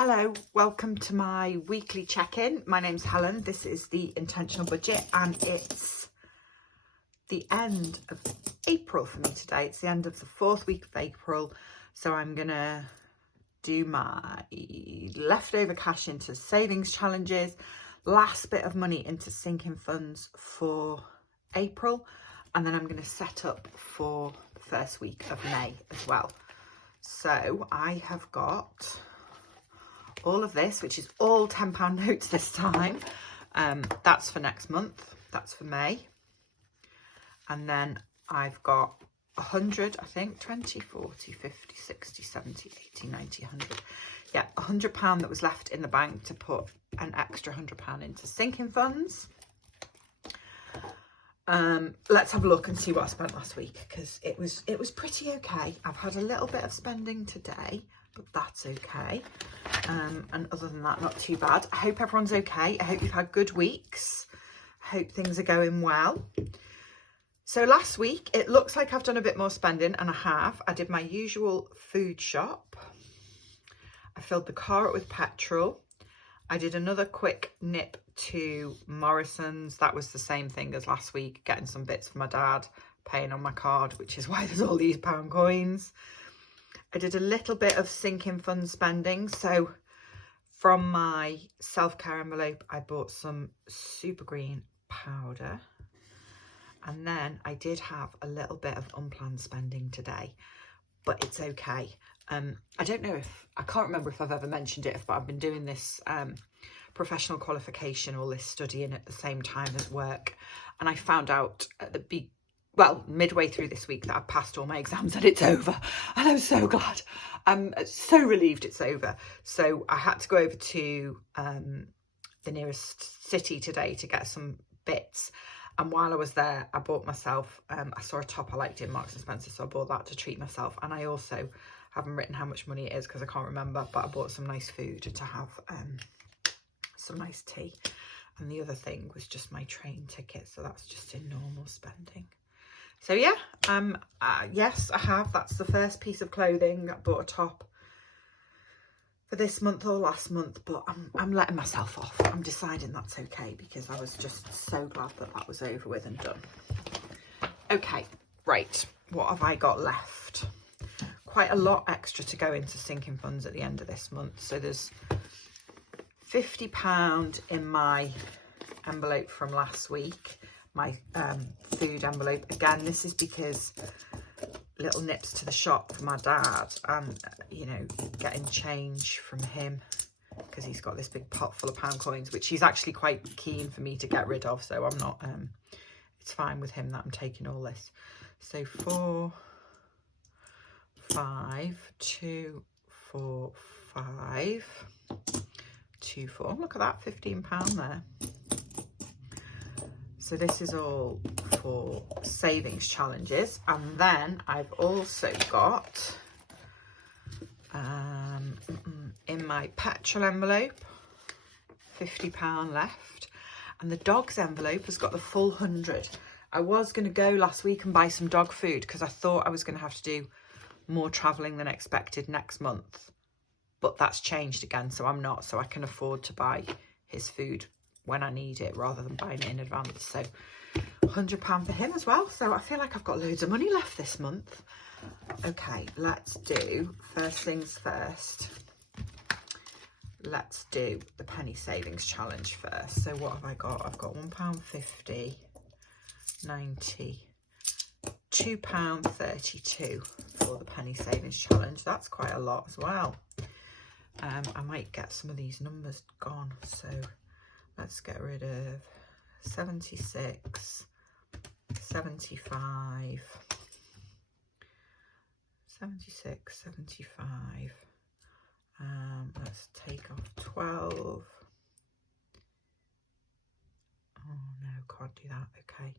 Hello, welcome to my weekly check-in. My name's Helen. This is the Intentional Budget and it's the end of April for me today. It's the end of the 4th week of April. So I'm gonna do my leftover cash into savings challenges, last bit of money into sinking funds for April, and then I'm gonna set up for the first week of May as well. So I have got all of this, which is all £10 notes this time. That's for next month, that's for May. And then I've got 100, I think, 20, 40, 50, 60, 70, 80, 90, 100. Yeah, £100 that was left in the bank to put an extra £100 into sinking funds. Let's have a look and see what I spent last week, because it was pretty okay. I've had a little bit of spending today, but that's okay. And other than that, not too bad. I hope everyone's okay. I hope you've had good weeks. I hope things are going well. So last week, it looks like I've done a bit more spending, and I have. I did my usual food shop. I filled the car up with petrol. I did another quick nip to Morrison's. That was the same thing as last week, getting some bits for my dad, paying on my card, which is why there's all these pound coins. I did a little bit of sinking fund spending. So from my self-care envelope, I bought some super green powder. And then I did have a little bit of unplanned spending today, but it's okay. I don't know I can't remember if I've ever mentioned it, but I've been doing this professional qualification, all this studying at the same time as work. And I found out at midway through this week that I've passed all my exams and it's over. And I'm so glad. I'm so relieved it's over. So I had to go over to the nearest city today to get some bits. And while I was there, I bought myself, I saw a top I liked in Marks and Spencer, so I bought that to treat myself. And I also haven't written how much money it is because I can't remember, but I bought some nice food to have, some nice tea. And the other thing was just my train ticket, so that's just in normal spending. So yeah, yes, I have. That's the first piece of clothing. I bought a top for this month or last month, but I'm letting myself off. I'm deciding that's okay because I was just so glad that that was over with and done. Okay, right, what have I got left? Quite a lot extra to go into sinking funds at the end of this month. So there's £50 in my envelope from last week, my food envelope. Again, this is because little nips to the shop for my dad and, you know, getting change from him because he's got this big pot full of pound coins, which he's actually quite keen for me to get rid of. So I'm not, it's fine with him that I'm taking all this. So 4, 5, 2, 4, 5, 2, 4. Look at that, £15 there. So this is all for savings challenges. And then I've also got, in my petrol envelope, £50 left. And the dog's envelope has got the full 100. I was going to go last week and buy some dog food because I thought I was going to have to do more travelling than expected next month. But that's changed again, so I'm not. So I can afford to buy his food when I need it rather than buying it in advance. So £100 for him as well. So I feel like I've got loads of money left this month. Okay, let's do first things first. Let's do the penny savings challenge first. So what have I got? I've got £1.50, 90, £2.32 for the penny savings challenge. That's quite a lot as well. I might get some of these numbers gone. So let's get rid of 76, 75, 76, 75. Let's take off 12. Oh no, can't do that. Okay.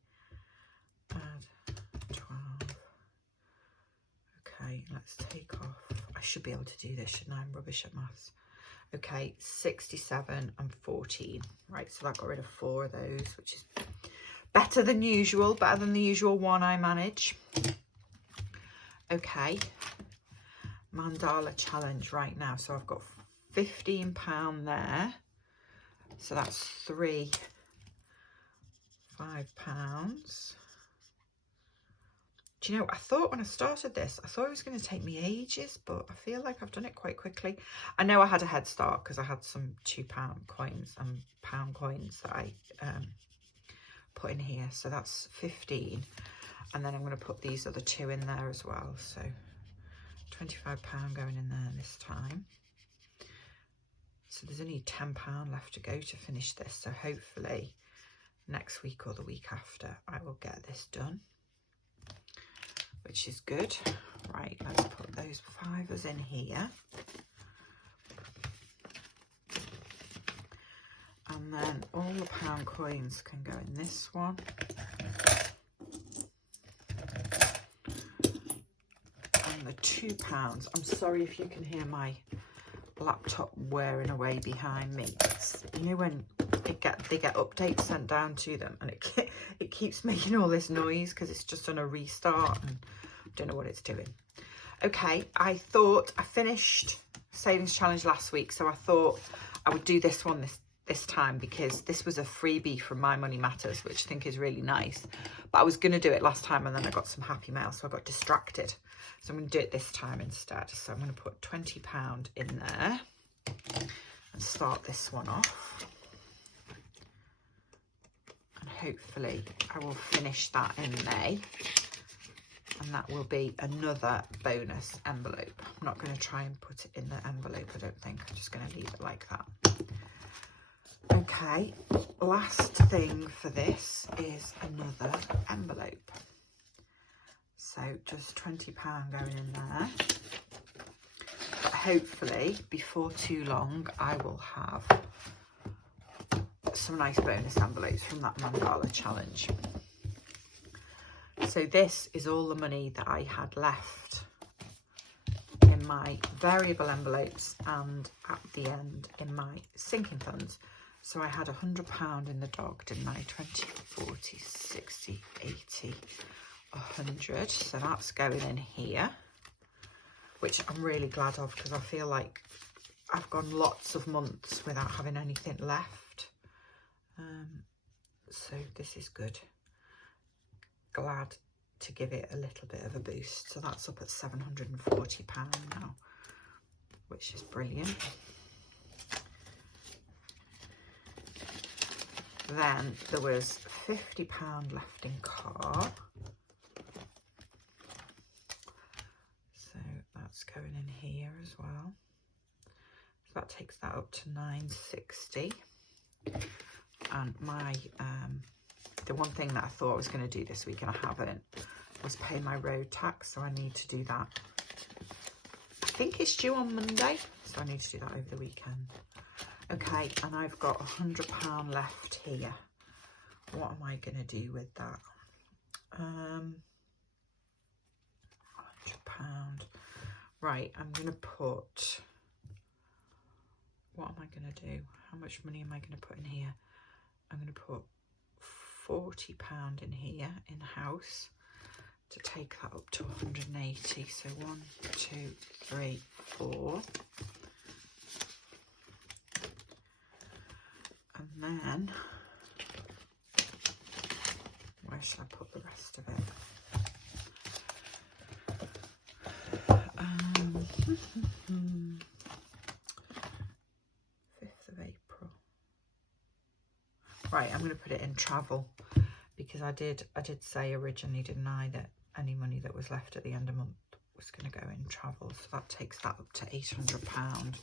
Add 12. Okay, let's take off. I should be able to do this, shouldn't I? I'm rubbish at maths. Okay, 67 and 14. Right, so that got rid of 4 of those, which is better than usual, better than the usual one I manage. Okay, mandala challenge right now. So I've got £15 there. So that's £5. Do you know, I thought when I started this, I thought it was going to take me ages, but I feel like I've done it quite quickly. I know I had a head start because I had some £2 coins and pound coins that I put in here. So that's 15. And then I'm going to put these other 2 in there as well. So £25 going in there this time. So there's only £10 left to go to finish this. So hopefully next week or the week after I will get this done, which is good. Right, let's put those 5s in here. And then all the pound coins can go in this one. And the £2, I'm sorry if you can hear my laptop wearing away behind me. It's, you know, when they get updates sent down to them and it keeps making all this noise because it's just on a restart and I don't know what it's doing. Okay, I thought I finished Savings Challenge last week, so I thought I would do this one this time because this was a freebie from My Money Matters, which I think is really nice. But I was going to do it last time and then I got some happy mail, so I got distracted. So I'm going to do it this time instead. So I'm going to put £20 in there and start this one off. And hopefully I will finish that in May. And that will be another bonus envelope. I'm not going to try and put it in the envelope, I don't think. I'm just going to leave it like that. Okay, last thing for this is another envelope. So just £20 going in there. But hopefully before too long I will have some nice bonus envelopes from that Mandala challenge. So this is all the money that I had left in my variable envelopes and at the end in my sinking funds. So I had £100 in the dog, didn't I? 20, 40, 60, 80, 100. So that's going in here, which I'm really glad of because I feel like I've gone lots of months without having anything left. So this is good. Glad to give it a little bit of a boost. So that's up at £740 now, which is brilliant. Then there was £50 left in car. So that's going in here as well. So that takes that up to £960. And my the one thing that I thought I was going to do this week and I haven't was pay my road tax, so I need to do that. I think it's due on Monday, so I need to do that over the weekend. Okay, and I've got £100 left here. What am I going to do with that? £100. Right, I'm going to put... What am I going to do? How much money am I going to put in here? I'm going to put £40 in here, in house, to take that up to 180. So 1, 2, 3, 4. And then, where shall I put the rest of it? 5th of April. Right, I'm going to put it in travel because I did say originally, didn't I, that any money that was left at the end of the month was going to go in travel. So that takes that up to £800,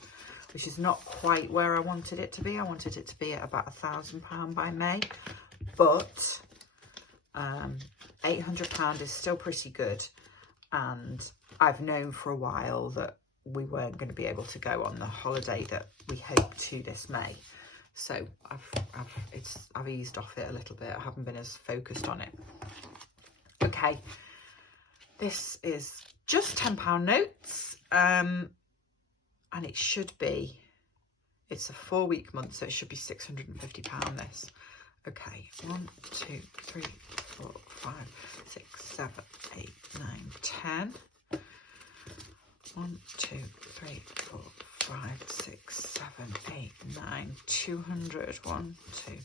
which is not quite where I wanted it to be. I wanted it to be at about £1,000 by May, but £800 is still pretty good. And I've known for a while that we weren't going to be able to go on the holiday that we hope to this May. So I've eased off it a little bit. I haven't been as focused on it. Okay, this is just £10 notes, and it should be, it's a 4-week month, so it should be £650 this. Okay, 1, 2, 3, 4, 5, 6, 7, 8, 9, 10. 1, 2, 3, 4, 5, 6, 7, 8, 9, 200. 1, 2, 3,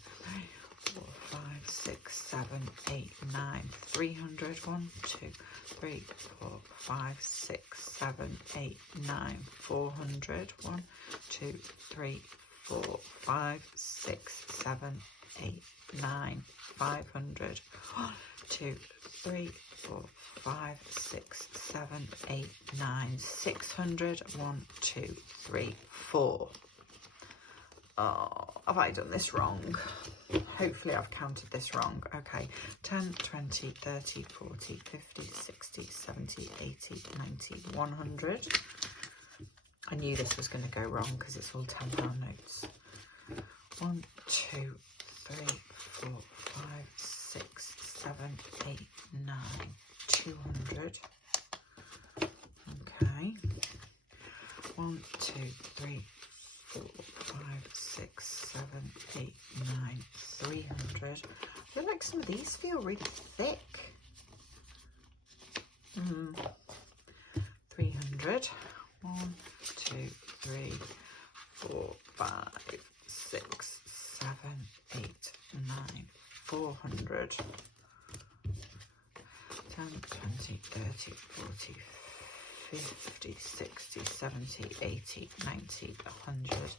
4, 5, 6, 7, 8, 9, 300. 1, 2, 3, 4, 5, 6, 7, 8, 9, 400. 1, 2, 3, 4, 5, 6, 7, 8, 9, 500. 1, 2, 3, 4, 5, 6, 7, 8, 9, 600. 1, 2, 3, 4. Oh, have I done this wrong? Hopefully I've counted this wrong. Okay, 10, 20, 30, 40, 50, 60, 70, 80, 90, 100. I knew this was going to go wrong because it's all £10 notes. 1, 2, 3, 4, 5, 6, 7, 8, 9, 200. Okay. 1, 2, 3, 4, 5, 6, 7, 8, 9, 300. I feel like some of these feel really thick. 300. 1, 2, 3, 4, 5, 6, 7, 8, 9, 400. 10, 20, 30, 40, 50, 60, 70, 80, 90, 100,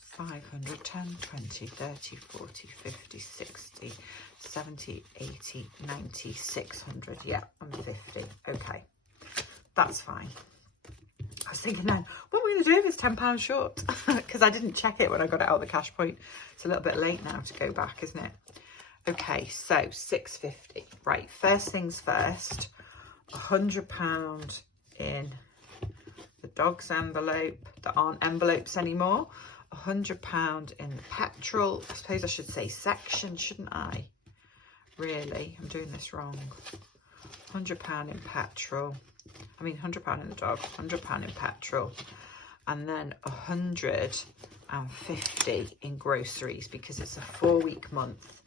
500, 10, 20, 30, 40, 50, 60, 70, 80, 90, 600. Yeah, I'm 50. Okay, that's fine. I was thinking then, what are we going to do if it's £10 short? Because I didn't check it when I got it out of the cash point. It's a little bit late now to go back, isn't it? Okay, so £6.50. Right, first things first, £100 in the dog's envelope that aren't envelopes anymore. £100 in the petrol. I suppose I should say section, shouldn't I? Really, I'm doing this wrong. £100 in petrol. I mean, £100 in the dog, £100 in petrol, and then 150 in groceries because it's a 4-week month.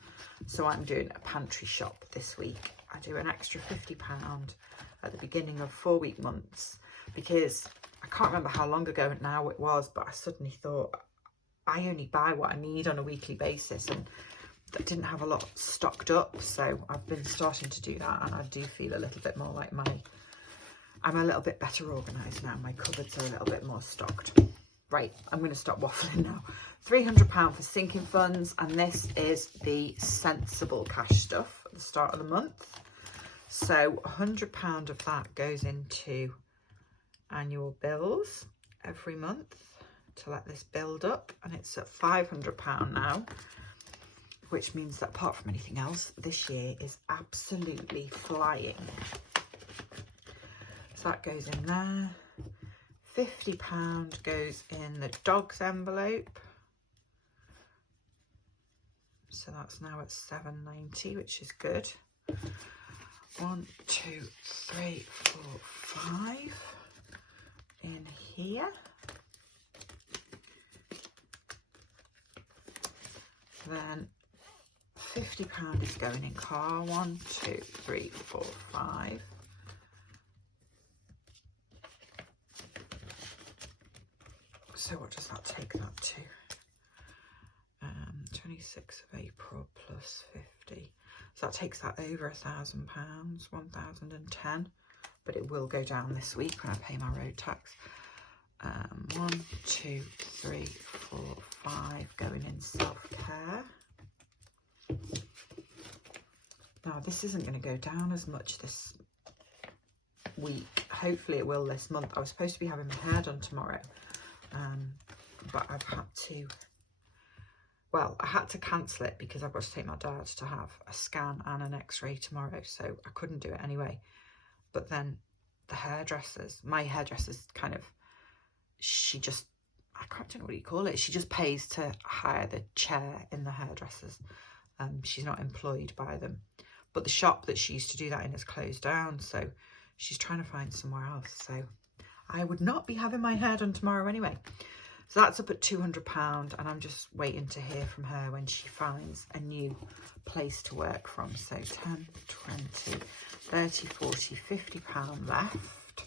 So I'm doing a pantry shop this week. I do an extra £50 at the beginning of 4-week months because I can't remember how long ago now it was, but I suddenly thought I only buy what I need on a weekly basis, and I didn't have a lot stocked up. So I've been starting to do that, and I do feel a little bit more like I'm a little bit better organised now. My cupboards are a little bit more stocked. Right, I'm going to stop waffling now. £300 for sinking funds, and this is the sensible cash stuff at the start of the month. So £100 of that goes into annual bills every month to let this build up, and it's at £500 now, which means that apart from anything else, this year is absolutely flying. So that goes in there. £50 goes in the dog's envelope. So that's now at £7.90, which is good. 1, 2, 3, 4, 5 in here. Then £50 is going in car. 1, 2, 3, 4, 5. So what does that take that to? 26th of April plus 50. So that takes that over £1,000, 1,010. But it will go down this week when I pay my road tax. 1, 2, 3, 4, 5 going in self-care. Now this isn't going to go down as much this week. Hopefully it will this month. I was supposed to be having my hair done tomorrow. But I've had to, well, I had to cancel it because I've got to take my dad to have a scan and an x-ray tomorrow, so I couldn't do it anyway. But then the hairdressers, my hairdresser's kind of, she just, I don't know what you call it, she just pays to hire the chair in the hairdressers. She's not employed by them. But the shop that she used to do that in has closed down, so she's trying to find somewhere else. So I would not be having my hair done tomorrow anyway. So that's up at £200, and I'm just waiting to hear from her when she finds a new place to work from. So 10, 20, 30, 40, £50 left.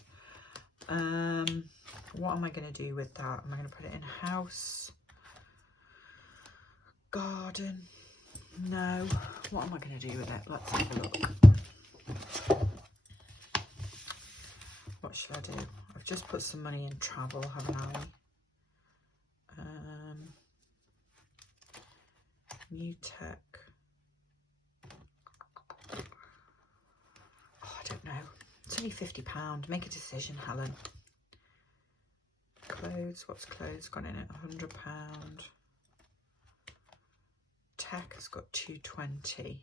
What am I going to do with that? Am I going to put it in house? Garden? No. What am I going to do with it? Let's have a look. What should I do? I've just put some money in travel, haven't I? New tech. Oh, I don't know. It's only £50. Make a decision, Helen. Clothes. What's clothes gone in at? £100. Tech has got 220.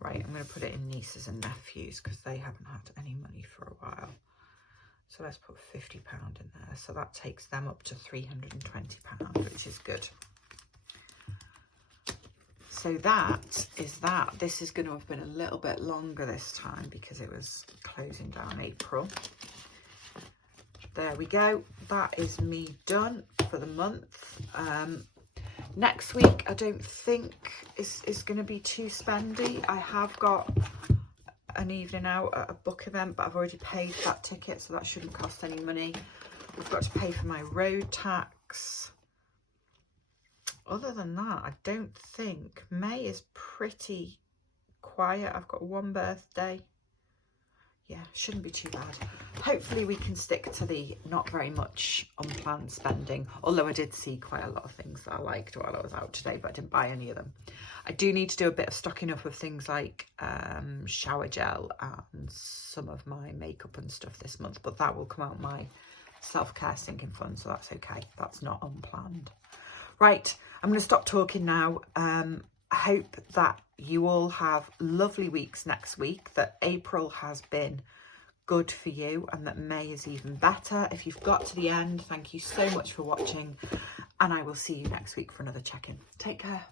Right, I'm going to put it in nieces and nephews because they haven't had any money for a while. So let's put £50 in there. So that takes them up to £320, which is good. So that is that. This is going to have been a little bit longer this time because it was closing down April. There we go. That is me done for the month. Next week, I don't think is going to be too spendy. I have got an evening out at a book event, but I've already paid that ticket, so that shouldn't cost any money. We've got to pay for my road tax. Other than that, I don't think. May is pretty quiet. I've got one birthday. Yeah, shouldn't be too bad. Hopefully we can stick to the not very much unplanned spending, although I did see quite a lot of things that I liked while I was out today, but I didn't buy any of them. I do need to do a bit of stocking up of things like shower gel and some of my makeup and stuff this month, but that will come out my self-care sinking fund, so that's okay. That's not unplanned. Right, I'm going to stop talking now. I hope that you all have lovely weeks next week, that April has been good for you and that May is even better. If you've got to the end, thank you so much for watching, and I will see you next week for another check-in. Take care.